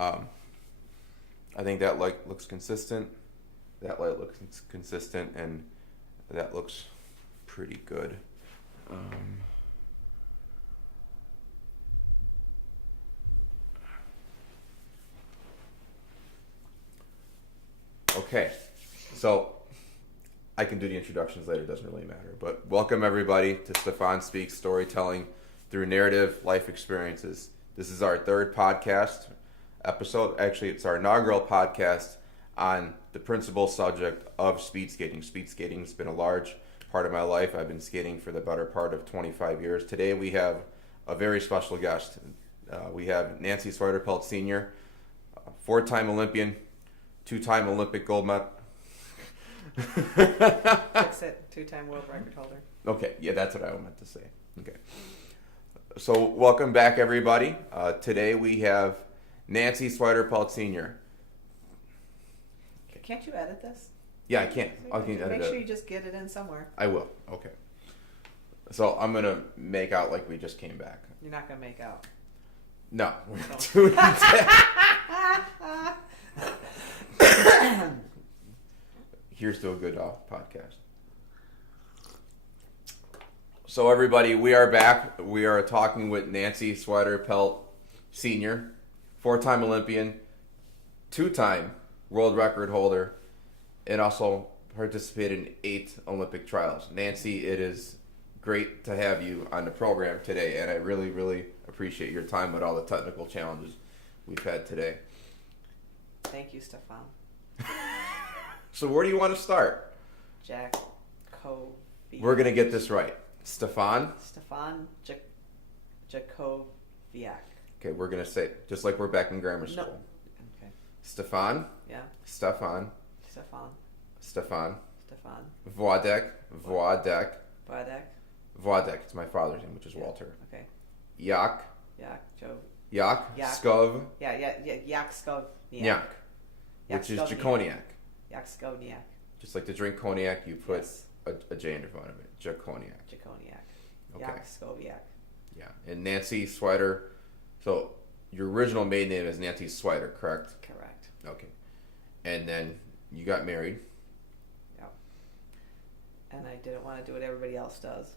I think that light looks consistent. That light looks consistent, and that looks pretty good. Okay, so I can do the introductions later, it doesn't really matter. But welcome everybody to Stefan Speaks Storytelling Through Narrative Life Experiences. This is our third podcast episode. Actually, it's our inaugural podcast on the principal subject of speed skating. Speed skating has been a large part of my life. I've been skating for the better part of 25 years. Today we have a very special guest. We have Nancy Swider-Peltz Sr., four-time Olympian, two-time Olympic gold medal. Fix it. Two-time world record holder. Okay, yeah, that's what I meant to say. Okay. So welcome back, everybody. Today we have Nancy Swider-Peltz Sr. Can't you edit this? Yeah, I can. I can edit it. Make sure you just get it in somewhere. I will. Okay. So I'm going to make out like we just came back. You're not going to make out. No. We're not doing that. Here's to a good podcast. So everybody, we are back. We are talking with Nancy Swider-Peltz Sr., four-time Olympian, two-time world record holder, and also participated in 8 Olympic trials. Nancy, it is great to have you on the program today, and I really, really appreciate your time with all the technical challenges we've had today. Thank you, Stefan. So where do you want to start? Jacoviak. We're going to get this right. Stefan Jacoviak. Okay, we're going to say it just like we're back in grammar school. No. Okay. Stefan. Yeah. Stefan. Władek. It's my father's name, which is Walter. Okay. Yak. Skov. Skov. Yakskovniak. Which is Jaconiak. Yakskovniak. Just like to drink cognac, you put a J in front of it. Jaconiak. Okay. Yakskoviak. Yeah. And Nancy Swider. So your original maiden name is Nancy Swider, correct? Correct. Okay. And then you got married. Yep. And I didn't want to do what everybody else does.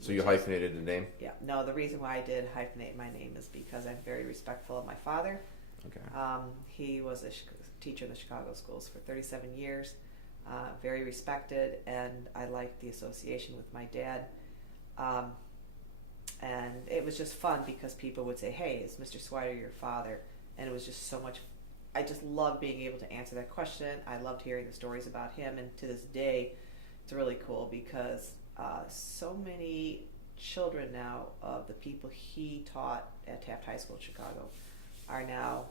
So you hyphenated the name? Yeah. No, the reason why I did hyphenate my name is because I'm very respectful of my father. Okay. He was a teacher in the Chicago schools for 37 years. Very respected, and I liked the association with my dad. And it was just fun because people would say, "Hey, is Mr. Swider your father?" And it was just so much. I just loved being able to answer that question. I loved hearing the stories about him, and to this day, it's really cool because so many children now of the people he taught at Taft High School in Chicago are now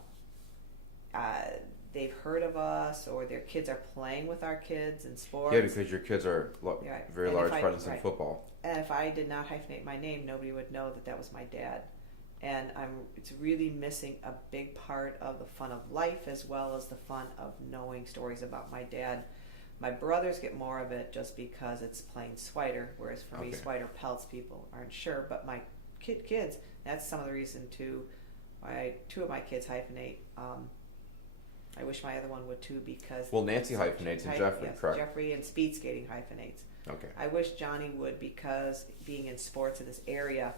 they've heard of us, or their kids are playing with our kids in sports. Yeah, because your kids are very large presence in football. And if I did not hyphenate my name, nobody would know that was my dad. And it's really missing a big part of the fun of life, as well as the fun of knowing stories about my dad. My brothers get more of it just because it's plain Swider, whereas for me, Swider-Peltz, people aren't sure. But my kids, that's some of the reason too why 2 of my kids hyphenate. I wish my other one would too, because... Well, Nancy hyphenates and Jeffrey, yes, correct? Jeffrey, and Speedskating hyphenates. Okay. I wish Johnny would, because being in sports in this area,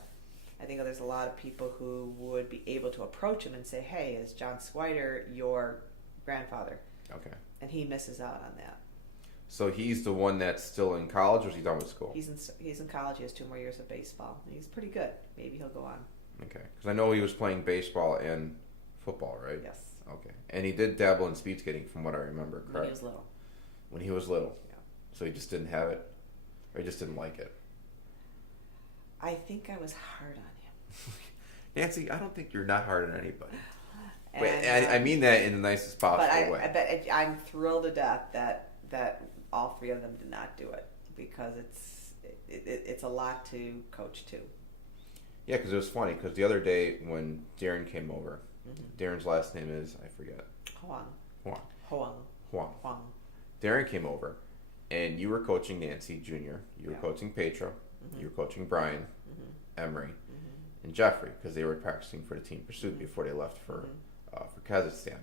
I think there's a lot of people who would be able to approach him and say, "Hey, is John Swider your grandfather?" Okay. And he misses out on that. So he's the one that's still in college, or is he done with school? He's in college. He has 2 more years of baseball. He's pretty good. Maybe he'll go on. Okay. Because I know he was playing baseball and football, right? Yes. Okay. And he did dabble in speed skating, from what I remember, correct? When he was little. When he was little? Yeah. So he just didn't have it? Or he just didn't like it? I think I was hard on him. Nancy, I don't think you're not hard on anybody. And, I mean that in the nicest possible way. But I'm thrilled to death that all 3 of them did not do it, because it's a lot to coach too. Yeah, because it was funny, because the other day when Darren came over, Darren's last name is, I forget. Huang. Darren came over, and you were coaching Nancy Jr., you were coaching Petra, you were coaching Brian, Emery, and Jeffrey, because they were practicing for the team pursuit before they left for for Kazakhstan.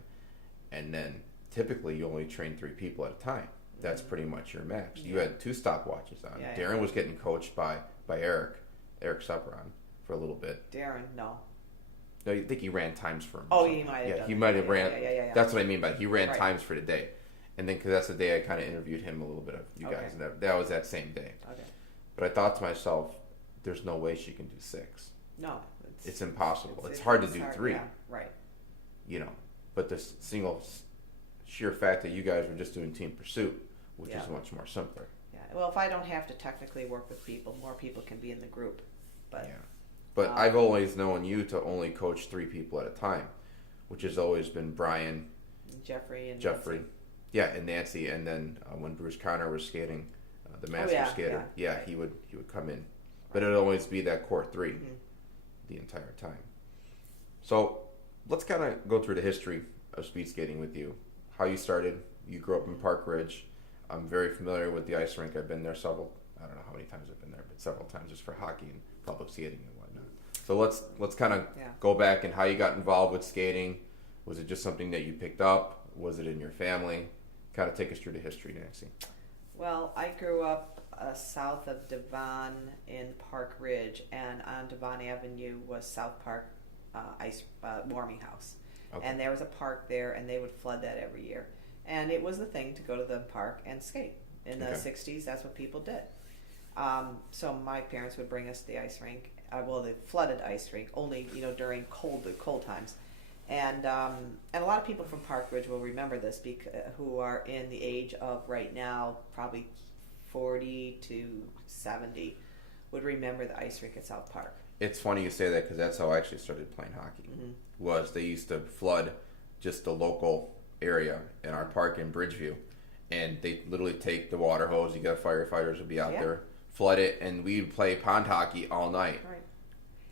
And then typically you only train 3 people at a time. That's pretty much your max. You had 2 stopwatches on. Yeah, Darren was getting coached by Eric Sepron for a little bit. Darren, no. No, I think he ran times for him. Oh, he might have. Yeah, done he that. might have Yeah, ran. Yeah. That's what I mean by he ran Right. times for the day. And then, because that's the day I kind of interviewed him a little bit of you guys, and that was that same day. Okay. But I thought to myself, there's no way she can do 6. No, It's impossible. It's hard to do 3. Yeah, right. You know, but the sheer fact that you guys were just doing team pursuit, which is much more simpler. Yeah. Well, if I don't have to technically work with people, more people can be in the group. But yeah. But I've always known you to only coach 3 people at a time, which has always been Brian, Jeffrey. Nancy. Yeah, and Nancy, and then when Bruce Conner was skating, the master skater, right. he would come in, but it'd always be that core 3 the entire time. So let's kind of go through the history of speed skating with you. How you started. You grew up in Park Ridge. I'm very familiar with the ice rink. I've been there I don't know how many times I've been there, but several times just for hockey and public skating and whatnot. So let's kind of go back and how you got involved with skating. Was it just something that you picked up? Was it in your family? Kind of take us through the history, Nancy. Well, I grew up south of Devon in Park Ridge, and on Devon Avenue was South Park ice warming house. Okay. And there was a park there, and they would flood that every year. And it was the thing to go to the park and skate. In the 60s, that's what people did. So my parents would bring us to the ice rink, the flooded ice rink, only during the cold times. And a lot of people from Park Ridge will remember this, who are in the age of right now, probably 40 to 70, would remember the ice rink at South Park. It's funny you say that because that's how I actually started playing hockey. Was they used to flood just the local area in our park in Bridgeview, and they literally take the water hose. You got firefighters would be out there, flood it, and we'd play pond hockey all night. Right.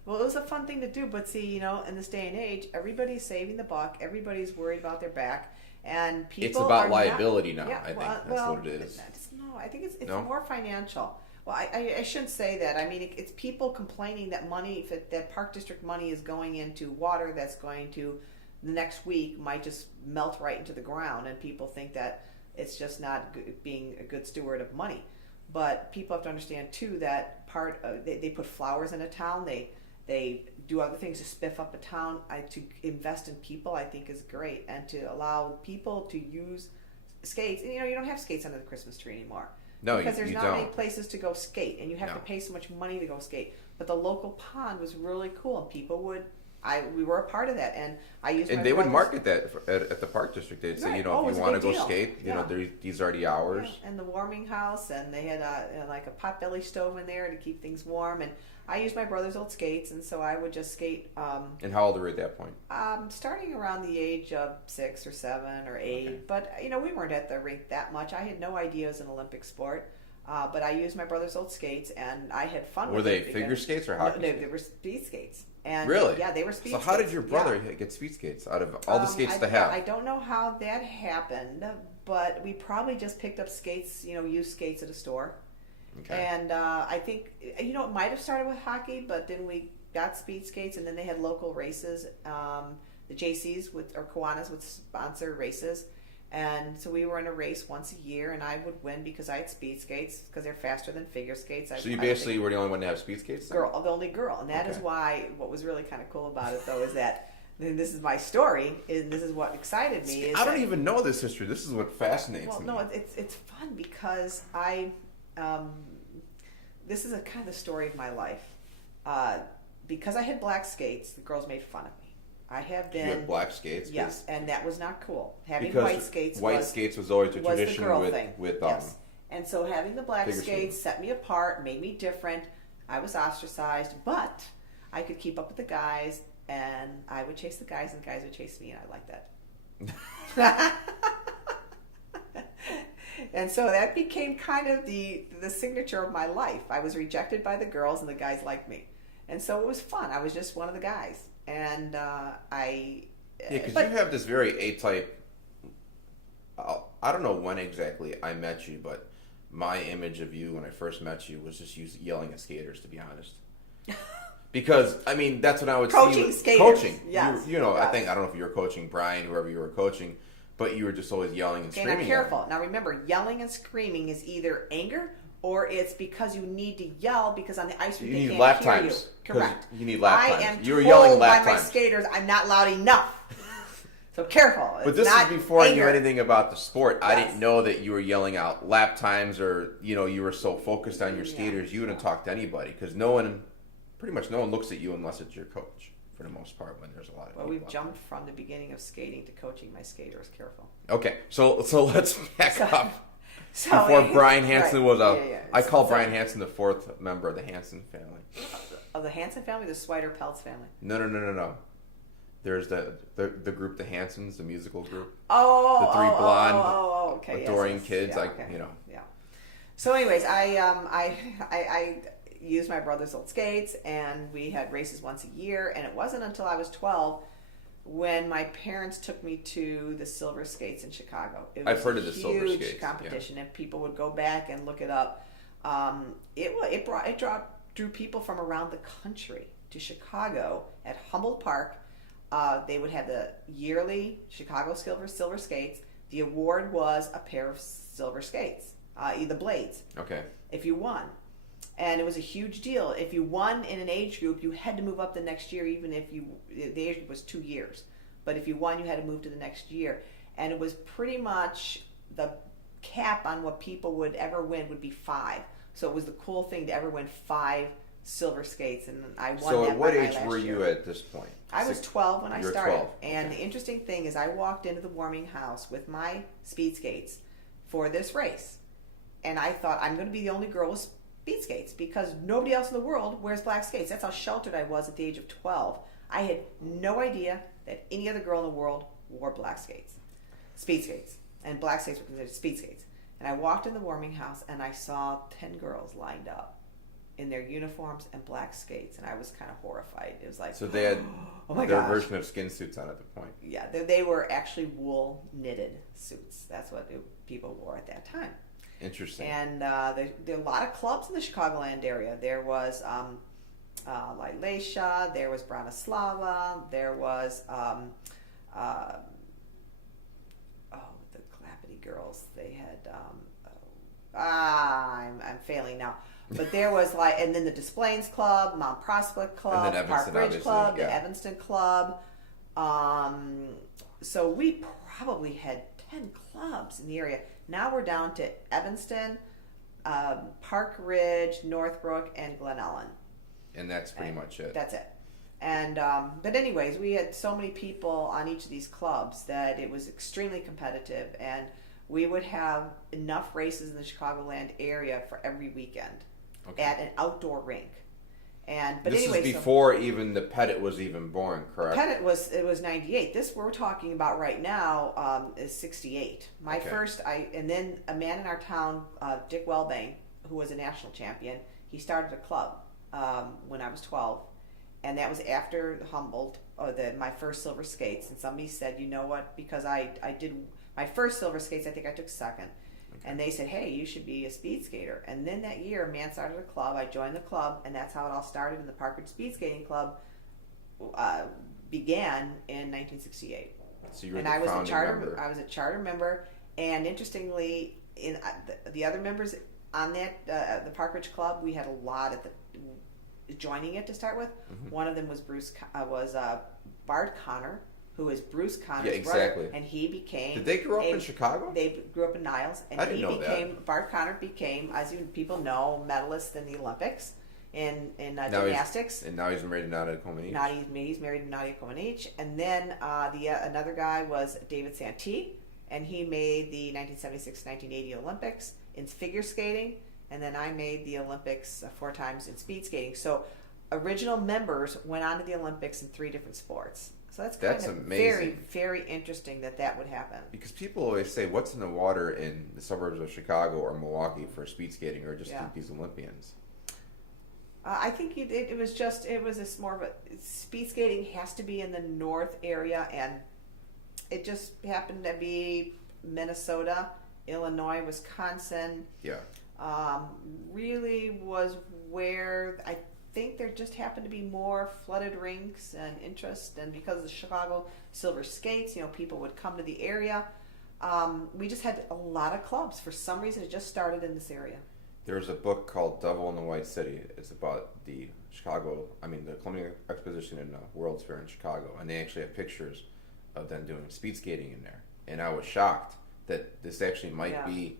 Well, it was a fun thing to do, but see, in this day and age, everybody's saving the buck. Everybody's worried about their back, and people. It's about liability now. I think that's what it is. No, I think it's more financial. Well, I shouldn't say that. I mean, it's people complaining that money, that park district money is going into water that's going to the next week might just melt right into the ground, and people think that it's just not being a good steward of money. But people have to understand too that they put flowers in a town. They do other things to spiff up a town. To invest in people, I think, is great, and to allow people to use skates. And, you don't have skates under the Christmas tree anymore. No, because there's you not don't. many places to go skate, and you have to pay so much money to go skate. But the local pond was really cool, and people we were a part of that, and I used. And they would market that at the park district. They'd say, if you want to go skate, these are the hours. Yeah. And the warming house, and they had like a potbelly stove in there to keep things warm. And I used my brother's old skates, and so I would just skate. And how old were you at that point? Starting around the age of 6 or 7 or 8. Okay. But we weren't at the rink that much. I had no idea it was an Olympic sport. But I used my brother's old skates, and I had fun with them. Were they figure skates or hockey skates? They were speed skates. And really? Yeah, they were speed skates. So how did your brother get speed skates out of all the skates to have? I don't know how that happened, but we probably just picked up skates, used skates at a store. Okay. And I think, it might have started with hockey, but then we got speed skates, and then they had local races. The JCs or Kiwanis would sponsor races. And so we were in a race once a year, and I would win because I had speed skates because they're faster than figure skates. So you basically were the only one to have speed skates? The only girl. And that is why, what was really kind of cool about it, though, is that, and this is my story, and this is what excited me. I don't even know this history. This is what fascinates me. Well, no, it's fun because this is a kind of the story of my life. Because I had black skates, the girls made fun of me. I have been. You had black skates? Yes, and that was not cool. Having because white skates was always a tradition the girl with thing. Yes. And so having the black skates set me apart, made me different. I was ostracized, but I could keep up with the guys, and I would chase the guys, and the guys would chase me, and I liked that. And so that became kind of the signature of my life. I was rejected by the girls, and the guys liked me. And so it was fun. I was just one of the guys. And because you have this very A-type. I don't know when exactly I met you, but my image of you when I first met you was just you yelling at skaters, to be honest. Because, I mean, that's what I would Coaching see. skaters. Coaching. Yes. You know, Yes. I don't know if you were coaching Brian, whoever you were coaching, but you were just always yelling and Okay, screaming. now careful. Now remember, yelling and screaming is either anger or it's because you need to yell because on the ice rink they can't lap hear times, you. Correct. You need lap times. I am You were told yelling lap by my times. skaters I'm not loud enough. So careful. But It's this not is before I knew anger. anything about the sport. I Yes. didn't know that you were yelling out lap times or, you know, you were so focused on your skaters you wouldn't talk to anybody because pretty much no one looks at you unless it's your coach for the most part when there's a lot of Well, people we've out jumped from the beginning of skating to coaching my skaters. Careful. there. Okay, so let's back up. So Before Brian Hansen was Yeah. I call So- Brian Hansen the fourth member of the Hansen family. Of the Hansen family, the Swider-Peltz family. No. There's the group, the Hansons, the musical group. Oh, The three blonde, okay, adoring yes. kids. Yeah, Like okay. you know. Yeah. So, anyways, I used my brother's old skates, and we had races once a year. And it wasn't until I was 12 when my parents took me to the Silver Skates in Chicago. It was I've heard of the a Silver huge Skates, competition, and people would go back and look it up. It drew people from around the country to Chicago at Humboldt Park. They would have the yearly Chicago Silver Skates. The award was a pair of silver skates, the blades, Okay. if you won. And it was a huge deal. If you won in an age group, you had to move up the next year, even if the age group was 2 years. But if you won, you had to move to the next year. And it was pretty much the cap on what people would ever win would be 5. So it was the cool thing to ever win 5 silver skates, and I won So that at what by my age last were year. you at this point? I was 12 when I You were started. 12, And okay. the interesting thing is I walked into the warming house with my speed skates for this race. And I thought I'm going to be the only girl with speed skates because nobody else in the world wears black skates. That's how sheltered I was at the age of 12. I had no idea that any other girl in the world wore black skates, speed skates. And black skates were considered speed skates. And I walked in the warming house and I saw 10 girls lined up in their uniforms and black skates, and I was kind of horrified. It was like, So they had oh my their gosh. version of skin suits on at the point. Yeah, they were actually wool knitted suits. That's what people wore at that time. Interesting. And there are a lot of clubs in the Chicagoland area. There was Lilacia, there was Branislava, there was the Clappity Girls. They had I'm failing now. But there was and then the Desplaines Club, Mount Prospect Club, And then Park Evanston, Ridge obviously, Club, yeah. the Evanston Club. So we probably had 10 clubs in the area. Now we're down to Evanston, Park Ridge, Northbrook, and Glen Ellen. And that's pretty much it. That's it. And but anyways, we had so many people on each of these clubs that it was extremely competitive, and we would have enough races in the Chicagoland area for every weekend at an outdoor rink. But this anyway, is before even the Pettit was even born, correct? Pettit was 98. This we're talking about right now is 68. My Okay. first, and then a man in our town, Dick Wellbang, who was a national champion. He started a club when I was 12, and that was after Humboldt, my first silver skates. And somebody said, you know what? Because I did my first silver skates, I think I took second. And they said, hey, you should be a speed skater. And then that year, a man started a club. I joined the club, and that's how it all started. And the Park Ridge Speed Skating Club began in 1968. So you were And the I was a founding member. I was a charter member. And interestingly, in the other members on that the Park Ridge Club, we had a lot joining it to start with. Mm-hmm. One of them was Bart Connor, who is Bruce Connor's exactly. brother, and he became. Did they grow up in Chicago? They grew up in Niles, and I didn't know that. Bart Connor became, as you people know, medalist in the Olympics in gymnastics. And now he's married to Nadia Comaneci. Now he's married to Nadia Comaneci, and then another guy was David Santee, and he made the 1976-1980 Olympics in figure skating, and then I made the Olympics 4 times in speed skating. So original members went on to the Olympics in 3 different sports. So that's amazing. Very, very interesting that would happen. Because people always say, what's in the water in the suburbs of Chicago or Milwaukee for speed skating or just these Olympians? I think it was more of a speed skating has to be in the north area, and it just happened to be Minnesota, Illinois, Wisconsin. Yeah. Really was where I think there just happened to be more flooded rinks and interest, and because of the Chicago Silver Skates, people would come to the area. We just had a lot of clubs. For some reason, it just started in this area. There's a book called Devil in the White City. It's about the Columbian Exposition and World's Fair in Chicago, and they actually have pictures of them doing speed skating in there. And I was shocked that this actually might be.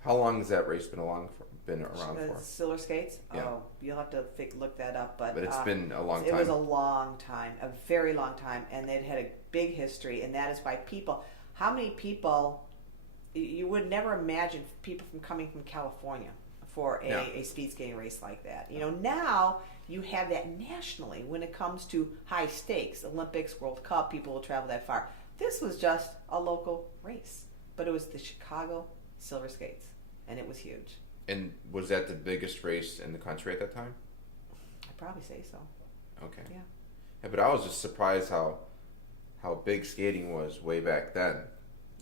How long has that race been around for? Silver Skates? Yeah. Oh, you'll have to look that up. But it's been a long time. It was a long time, a very long time, and they'd had a big history, and that is why how many people, you would never imagine people coming from California for a speed skating race like that. Now you have that nationally when it comes to high stakes, Olympics, World Cup, people will travel that far. This was just a local race, but it was the Chicago Silver Skates, and it was huge. And was that the biggest race in the country at that time? I'd probably say so. Okay. Yeah. But I was just surprised how big skating was way back then.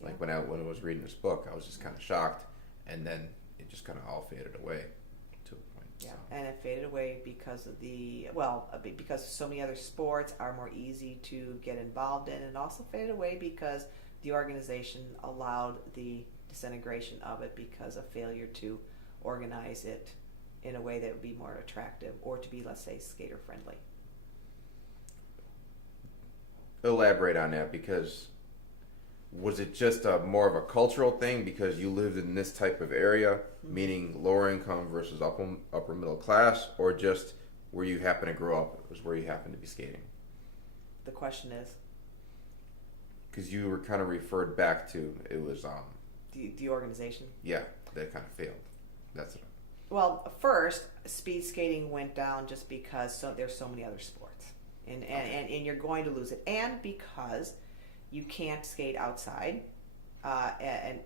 Like when I was reading this book, I was just kind of shocked, and then it just kind of all faded away to a point. Yeah, so. And it faded away because of because so many other sports are more easy to get involved in, and also faded away because the organization allowed the disintegration of it because of failure to organize it in a way that would be more attractive or to be, let's say, skater friendly. Elaborate on that, because was it just more of a cultural thing because you lived in this type of area, meaning lower income versus upper middle class, or just where you happen to grow up was where you happen to be skating? The question is, because you were kind of referred back to it was the organization. Yeah, that kind of failed. That's it. Well, first, speed skating went down just because there's so many other sports, and you're going to lose it, and because you can't skate outside and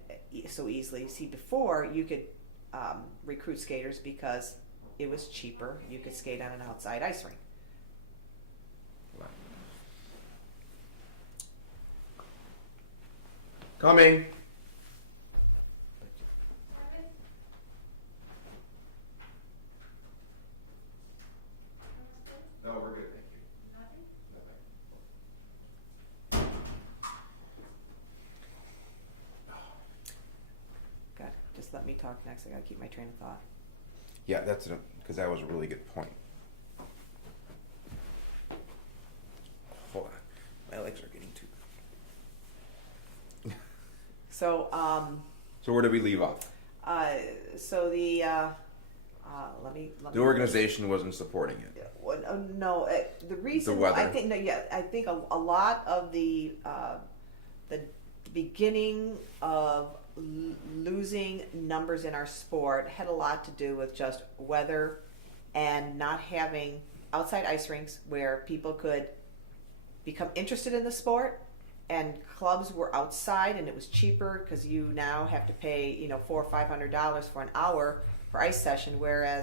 so easily. See, before you could recruit skaters because it was cheaper. You could skate on an outside ice rink. Right. Coming. No, we're good, thank you. Nothing? God, just let me talk next. I gotta keep my train of thought. Yeah, that's because that was a really good point. Hold on, my legs are getting too. So, So where did we leave off? so the let me. The organization wasn't supporting it. No, the reason The weather. I think a lot of the beginning of losing numbers in our sport had a lot to do with just weather and not having outside ice rinks where people could become interested in the sport, and clubs were outside and it was cheaper because you now have to pay $400 or $500 for an hour for ice session, whereas